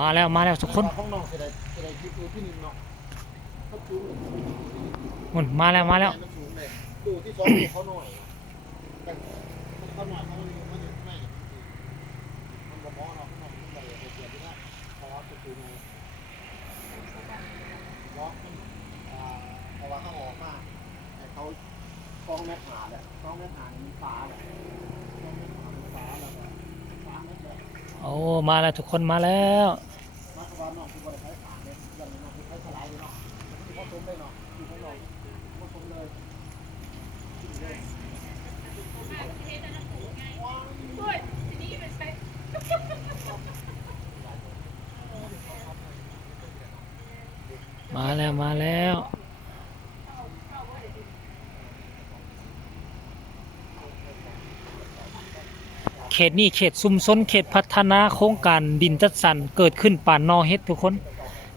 มาแล้วทุกคนมันมาแล้วดูที่สองเขาหน่อยเขาหน่อยเขาไม่มันบ่มอเนาะมันบ่ได้เสียที่นั่นเพราะว่าคือไงล็อกมันเพราะว่าเขาออกมาแต่เขากองแม่ขาแหละกองแม่ขามีฟ้าแหละกองแม่ขามีฟ้าแล้วก็ฟ้าไม่แหละโอ้มาแล้วทุกคนมาแล้วรัฐบาลนอกคือบริษัทขาเนี่ยยังนอกคือใช้สไลด์เนาะที่เขาต้มได้เนาะที่เขาลองเขาต้มเลยมาแล้วเขตนี้เขตชุมชนเขตพัฒนาโครงการดินจัดสรรเกิดขึ้นป่านนอเฮ็ดทุกคน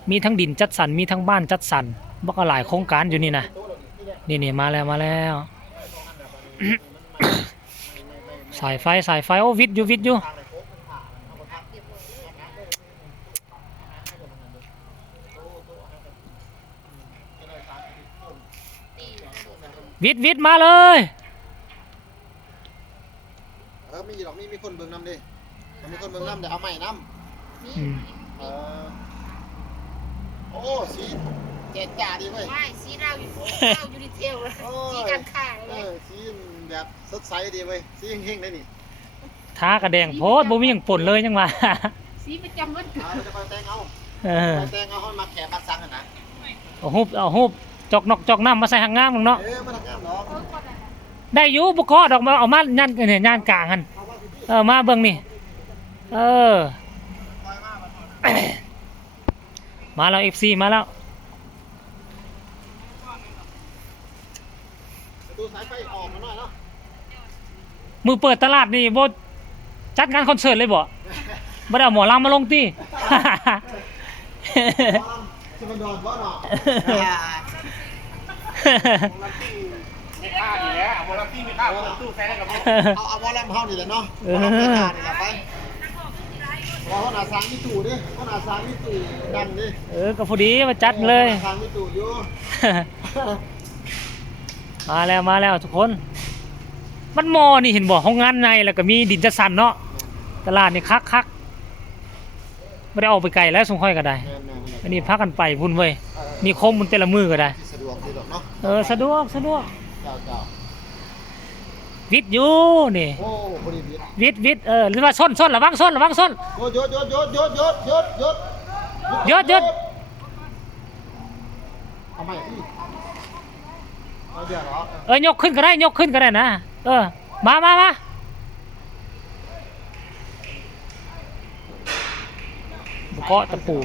มีทั้งดินจัดสรรมีทั้งบ้านจัดสรรบักหลายโครงการอยู่นี่นะนี่มาแล้วสายไฟโอ้วิทอยู่วิทมาเลยมีหรอกมีคนเบิ่งน้ำดิมีคนเบิ่งน้ำเดี๋ยวเอาใหม่น้ำโอ้สีแจ่จ่าดีเว้ยไม่สีเราอยู่ดีเทลเลยสีกันข้างเลยสีแบบสดใสดีเว้ยสีเฮงๆได้นี่ท้ากระแดงโพดบ่มีหยังป่นเลยยังมาสีประจำวันเราจะไปแต่งเอาแต่งเอาให้มาแขกมาสั่งกันนะเอาฮูบจอกนกจอกน้ำมาใส่หางงามเนาะมาทางงามเนาะได้อยู่บุกเคาะดอกมาเอามายันเนี่ยยันกลางกันมาเบิ่งนี่มาแล้ว FC มาแล้วดูสายไฟออกมาหน่อยเนาะมือเปิดตลาดนี่บ่จัดงานคอนเสิร์ตเลยบ่บ่ได้เอาหมอลำมาลงติที่มันโดนบ่เนาะไม่ฆ่าดีแล้วเอาบอลตี้ไม่ฆ่าตู้แฟนกับเอาบอลแลมเฮานี่แหละเนาะบอลแลมไม่ฆ่านี่แหละไปว่าเขาหนาสางมิตู่ดิเขาหนาสางมิตู่ดังดิก็พอดีมาจัดเลยสางมิตู่อยู่มาแล้วทุกคนมันมอนี่เห็นบ่ห้องงานในแล้วก็มีดินจัดสรรเนาะตลาดนี่คักไม่ได้ออกไปไกลแล้วส่งค่อยก็ได้อันนี้พักกันไปพุ่นเว้ยมีคมมันแต่ละมือก็ได้สะดวกดีหรอกเนาะสะดวกวิทอยู่นี่โอ้พอดีวิทหรือว่าส้นระวังส้นยดทำไมเดี๋ยวเหรอยกขึ้นก็ได้นะมาบุกเกาะตะปู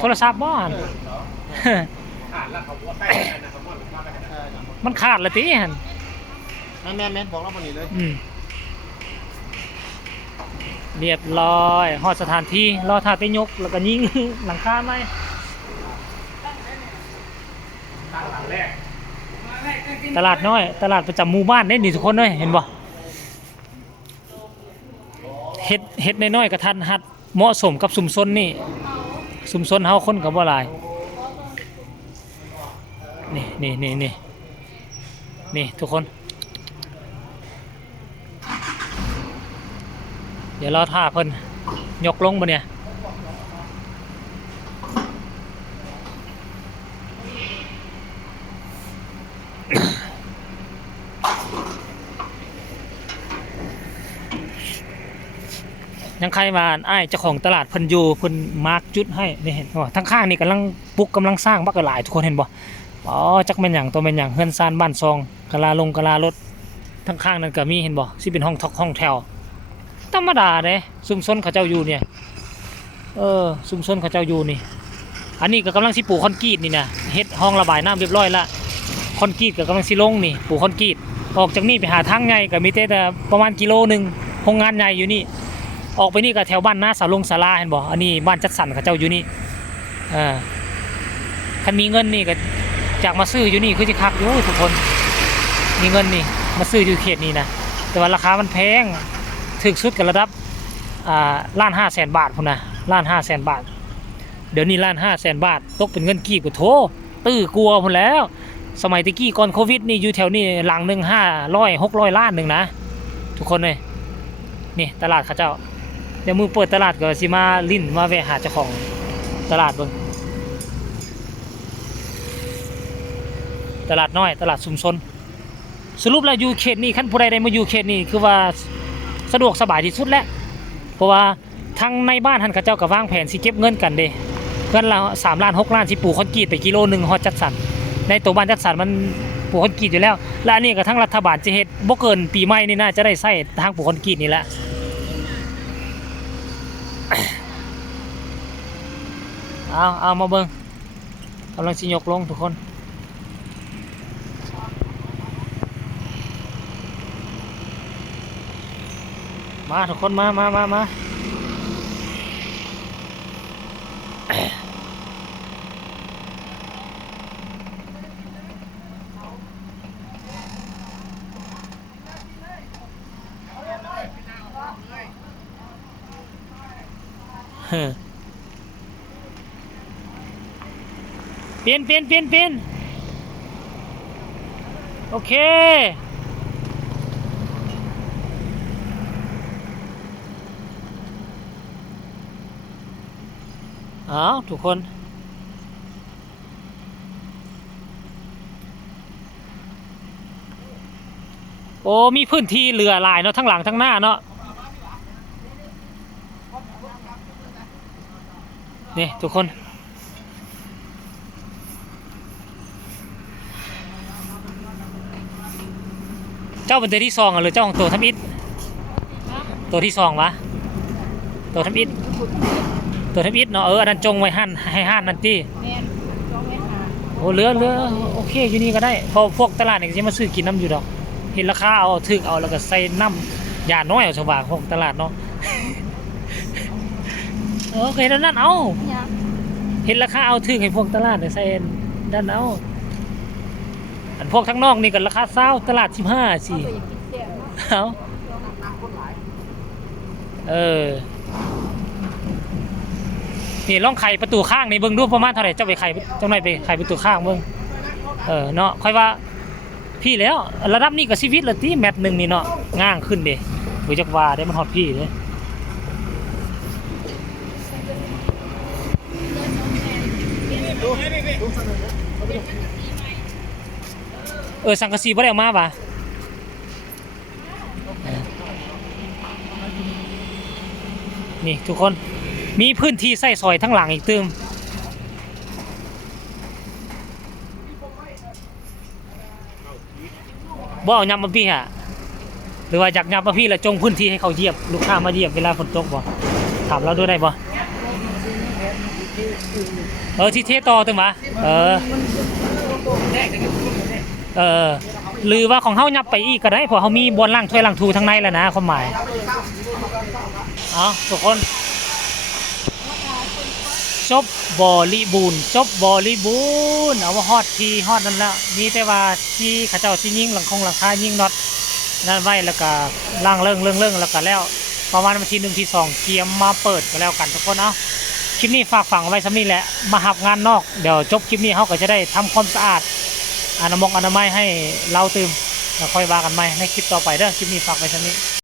โทรศัพท์บ้านมันขาดเลยตีหันแม่บอกเราพอดีเลยเรียบร้อยฮอดสถานที่รอท่าเตยกแล้วก็ยิงหลังคาไหมตลาดน้อยตลาดประจำหมู่บ้านได้ดีทุกคนเลยเห็นบ่เฮ็ดน้อยๆกระทันหัดเหมาะสมกับชุมชนนี่ชุมชนเฮาคนกับบ่หลายนี่ทุกคนเดี๋ยวเราท่าเพิ่นยกลงบ่เนี่ยยังใครมาอ้ายเจ้าของตลาดเพิ่นอยู่เพิ่นมาร์กจุดให้นี่เห็นบ่ทั้งข้างนี่กำลังสร้างบักหลายทุกคนเห็นบ่จักแม่นหยังตัวแม่นหยังเฮือนซ่านบ้านซองกะลารถทั้งข้างนั้นก็มีเห็นบ่สิเป็นห้องแถวธรรมดาเด้ชุมชนเขาเจ้าอยู่เนี่ยชุมชนเขาเจ้าอยู่นี่อันนี้ก็กำลังสิปูคอนกรีตนี่นะเฮ็ดห้องระบายน้ำเรียบร้อยละคอนกรีตก็กำลังสิลงนี่ปูคอนกรีตออกจากนี่ไปหาทางใหญ่ก็มีแต่ประมาณกิโลนึงโรงงานใหญ่อยู่นี่ออกไปนี่ก็แถวบ้านนาสาลงศาลาเห็นบ่อันนี้บ้านจัดสรรเขาเจ้าอยู่นี่คันมีเงินนี่ก็จากมาซื้ออยู่นี่คือสิคักอยู่ทุกคนมีเงินนี่มาซื้ออยู่เขตนี้นะแต่ว่าราคามันแพงถึกสุดกับระดับ1,500,000 บาทพุ่นนะ 1,500,000 บาทเดี๋ยวนี้1,500,000 บาทตกเป็นเงินกีบก็โถตื้อกลัวพุ่นแล้วสมัยตะกี้ก่อนโควิดนี่อยู่แถวนี้หลังหนึง500-600 ล้านหนึงนะทุกคนเลยนี่ตลาดเขาเจ้าเดี๋ยวมือเปิดตลาดก็สิมาลิ้นมาแวะหาเจ้าของตลาดเบิ่งตลาดน้อยตลาดชุมชนสรุปแล้วอยู่เขตนี้คันผู้ใดได้มาอยู่เขตนี้คือว่าสะดวกสบายที่สุดแล้วเพราะว่าทางในบ้านท่านเขาเจ้าก็วางแผนสิเก็บเงินกันเด้เพื่อนเรา3 ล้าน 6 ล้านสิปลูกคอนกรีตไปกิโลนึงฮอดจัดสรรในตัวบ้านจัดสรรมันปลูกคอนกรีตอยู่แล้วและอันนี้ก็ทั้งรัฐบาลจะเฮ็ดบ่เกินปีใหม่นี่น่าจะได้ใช้ทางปลูกคอนกรีตนี่แหละเอามาเบิ่งกำลังสิยกลงทุกคนมาทุกคนมาเปลี่ยนโอเคทุกคนโอ้มีพื้นที่เหลือหลายเนาะทั้งหลังทั้งหน้าเนาะนี่ทุกคนเจ้าเป็นตัวที่2หรือเจ้าของตัวทำอิฐตัวที่2วะตัวทำอิฐตัวทำอิฐเนาะอันนั้นจงไว้หั่นให้หั่นนั่นติ แม่นต้องไว้หา โอ้เหลือโอเคอยู่นี่ก็ได้เพราะพวกตลาดนี่จะมาซื้อกินน้ำอยู่ดอกเห็นราคาเอาถึกเอาแล้วก็ใส่น้ำยาน้อยเอาสว่างพวกตลาดเนาะ เห็นนั่นเอา เนี่ย เห็นราคาเอาถึกให้พวกตลาดใส่ด้านเอาอันพวกทั้งนอกนี่ก็ราคา20ตลาด15สิ ก็อยากกินแซ่บเนาะ เอานี่ลองไขประตูข้างนี่เบิ่งดูประมาณเท่าไหร่เจ้าไปไขเจ้าหน่อยไปไขประตูข้างเบิ่งเนาะค่อยว่าพี่แล้วระดับนี้ก็ชีวิตละติแมตช์นึงนี่เนาะง่างขึ้นเด้บ่จักว่าได้มันฮอดพี่เด้สังกะสีบ่ได้เอามาป่ะนี่ทุกคนมีพื้นที่ใส่ซอยทั้งหลังอีกตึมบ่เอายำมาพี่ฮะหรือว่าอยากยำมาพี่แล้วจงพื้นที่ให้เขาเหยียบลูกค้ามาเหยียบเวลาฝนตกบ่ถามเราด้วยได้บ่ที่เทต่อตึงวะหรือว่าของเฮายับไปอีกก็ได้เพราะเฮามีบอนล่างถ้วยล่างทูทั้งในแล้วนะความหมายทุกคนจบบริบูรณ์เอาว่าฮอดทีฮอดนั่นแล้วมีแต่ว่าที่เขาเจ้าสิยิงหลังคายิงน็อตนั่นไว้แล้วก็ล่างเรื่องแล้วก็แล้วประมาณวันที่1ที่2เตรียมมาเปิดก็แล้วกันทุกคนคลิปนี้ฝากฝังไว้ซะนี้แหละมาหับงานนอกเดี๋ยวจบคลิปนี้เฮาก็จะได้ทำความสะอาดอนามัยให้เราตื่มแล้วค่อยว่ากันใหม่ในคลิปต่อไปเด้อคลิปนี้ฝากไว้ซะนี้